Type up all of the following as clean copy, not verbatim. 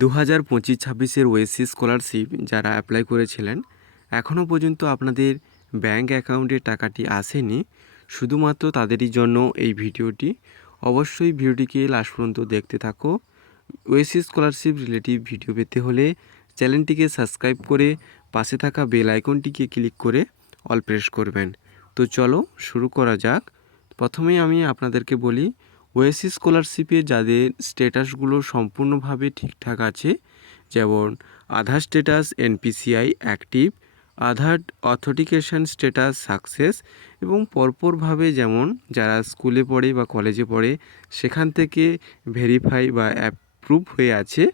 2025-26 OSC scholarship যারা apply করেছিলেন এখনও পর্যন্ত আপনাদের ব্যাংক অ্যাকাউন্টে টাকাটি আসেনি, শুধুমাত্র তাদেরই জন্য এই ভিডিওটি। অবশ্যই ভিডিওটিকে লাস্ট পর্যন্ত দেখতে থাকো। ওএসসি স্কলারশিপ রিলেটিভ ভিডিও পেতে হলে চ্যানেলটিকে সাবস্ক্রাইব করে পাশে থাকা বেল আইকনটিকে ক্লিক করে অল প্রেস করবেন। তো চলো শুরু করা যাক। প্রথমেই আমি আপনাদেরকে বলি, ওএসসি স্কলারশিপে যাদের স্ট্যাটাসগুলো সম্পূর্ণভাবে ঠিকঠাক আছে, যেমন আধার স্ট্যাটাস এনপিসিআই অ্যাক্টিভ, আধার অথেন্টিকেশন স্ট্যাটাস সাকসেস এবং পরপরভাবে যেমন যারা স্কুলে পড়ে বা কলেজে পড়ে সেখান থেকে ভেরিফাই বা অ্যাপ্রুভ হয়ে আছে,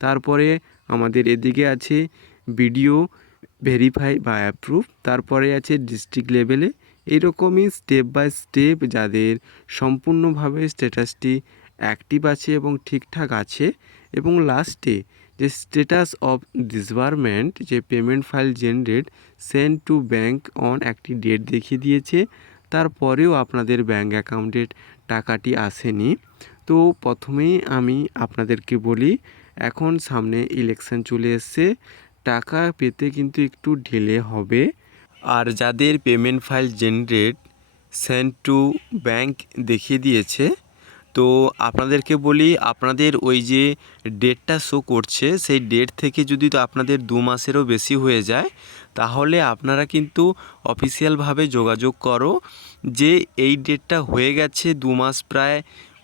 তারপরে আমাদের এদিকে আছে বিডিও ভেরিফাই বা অ্যাপ্রুভ, তারপরে আছে ডিস্ট্রিক্ট লেভেলে। এইরকমই স্টেপ বাই স্টেপ যাদের সম্পূর্ণভাবে স্ট্যাটাসটি অ্যাক্টিভ আছে এবং ঠিকঠাক আছে, এবং লাস্টে যে স্ট্যাটাস অফ ডিসবার্সমেন্ট, যে payment file generate send to bank on একটি ডেট দেখিয়ে দিয়েছে, তারপরেও আপনাদের ব্যাঙ্ক অ্যাকাউন্টের টাকাটি আসেনি। তো প্রথমেই আমি আপনাদেরকে বলি, এখন সামনে ইলেকশন চলে এসছে, টাকা পেতে কিন্তু একটু ডিলে হবে। আর যাদের payment file generate send to bank দেখিয়ে দিয়েছে, তো আপনাদেরকে বলি, আপনাদের ওই যে ডেটটা শো করছে সেই ডেট থেকে যদি তো আপনাদের 2 মাসেরও বেশি হয়ে যায়, তাহলে আপনারা কিন্তু অফিসিয়ালভাবে যোগাযোগ করো যে এই ডেটটা হয়ে গেছে, 2 মাস প্রায়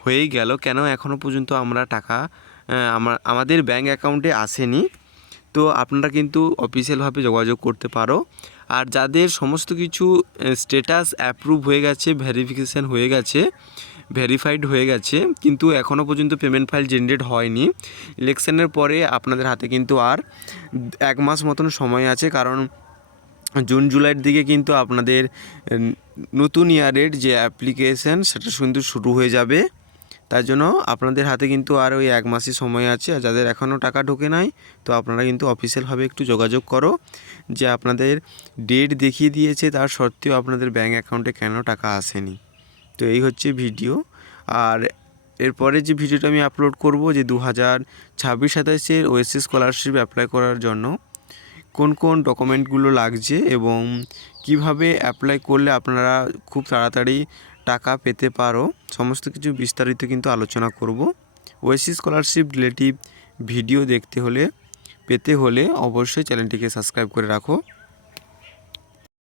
হয়ে গেল, কেন এখনও পর্যন্ত আমরা টাকা আমাদের ব্যাঙ্ক অ্যাকাউন্টে আসেনি। তো আপনারা কিন্তু অফিসিয়ালভাবে যোগাযোগ করতে পারো। আর যাদের সমস্ত কিছু স্ট্যাটাস অ্যাপ্রুভ হয়ে গেছে, ভেরিফিকেশান হয়ে গেছে, ভেরিফাইড হয়ে গেছে, কিন্তু এখনও পর্যন্ত পেমেন্ট ফাইল জেনারেট হয়নি, ইলেকশনের পরে আপনাদের হাতে কিন্তু আর 1 মাস মতন সময় আছে, কারণ জুন জুলাইয়ের দিকে কিন্তু আপনাদের নতুন ইয়ারের যে অ্যাপ্লিকেশান সেটা কিন্তু শুরু হয়ে যাবে। তার জন্য আপনাদের হাতে কিন্তু আর ওই 1 মাসই সময় আছে। আর যাদের এখনও টাকা ঢোকে নাই, তো আপনারা কিন্তু অফিসিয়ালভাবে একটু যোগাযোগ করো যে আপনাদের ডেট দেখিয়ে দিয়েছে, তার সত্ত্বেও আপনাদের ব্যাঙ্ক অ্যাকাউন্টে কেন টাকা আসেনি। তো এই হচ্ছে ভিডিও। আর এরপরে যে ভিডিওটা আমি আপলোড করব, যে 2026-27 ওএসসি স্কলারশিপ অ্যাপ্লাই করার জন্য কোন কোন ডকুমেন্টগুলো লাগছে এবং কিভাবে অ্যাপ্লাই করলে আপনারা খুব তাড়াতাড়ি টাকা পেতে পারো, সমস্ত কিছু বিস্তারিত কিন্তু আলোচনা করব। ওএসসি স্কলারশিপ রিলেটিভ ভিডিও পেতে হলে অবশ্যই চ্যানেলটিকে সাবস্ক্রাইব করে রাখো।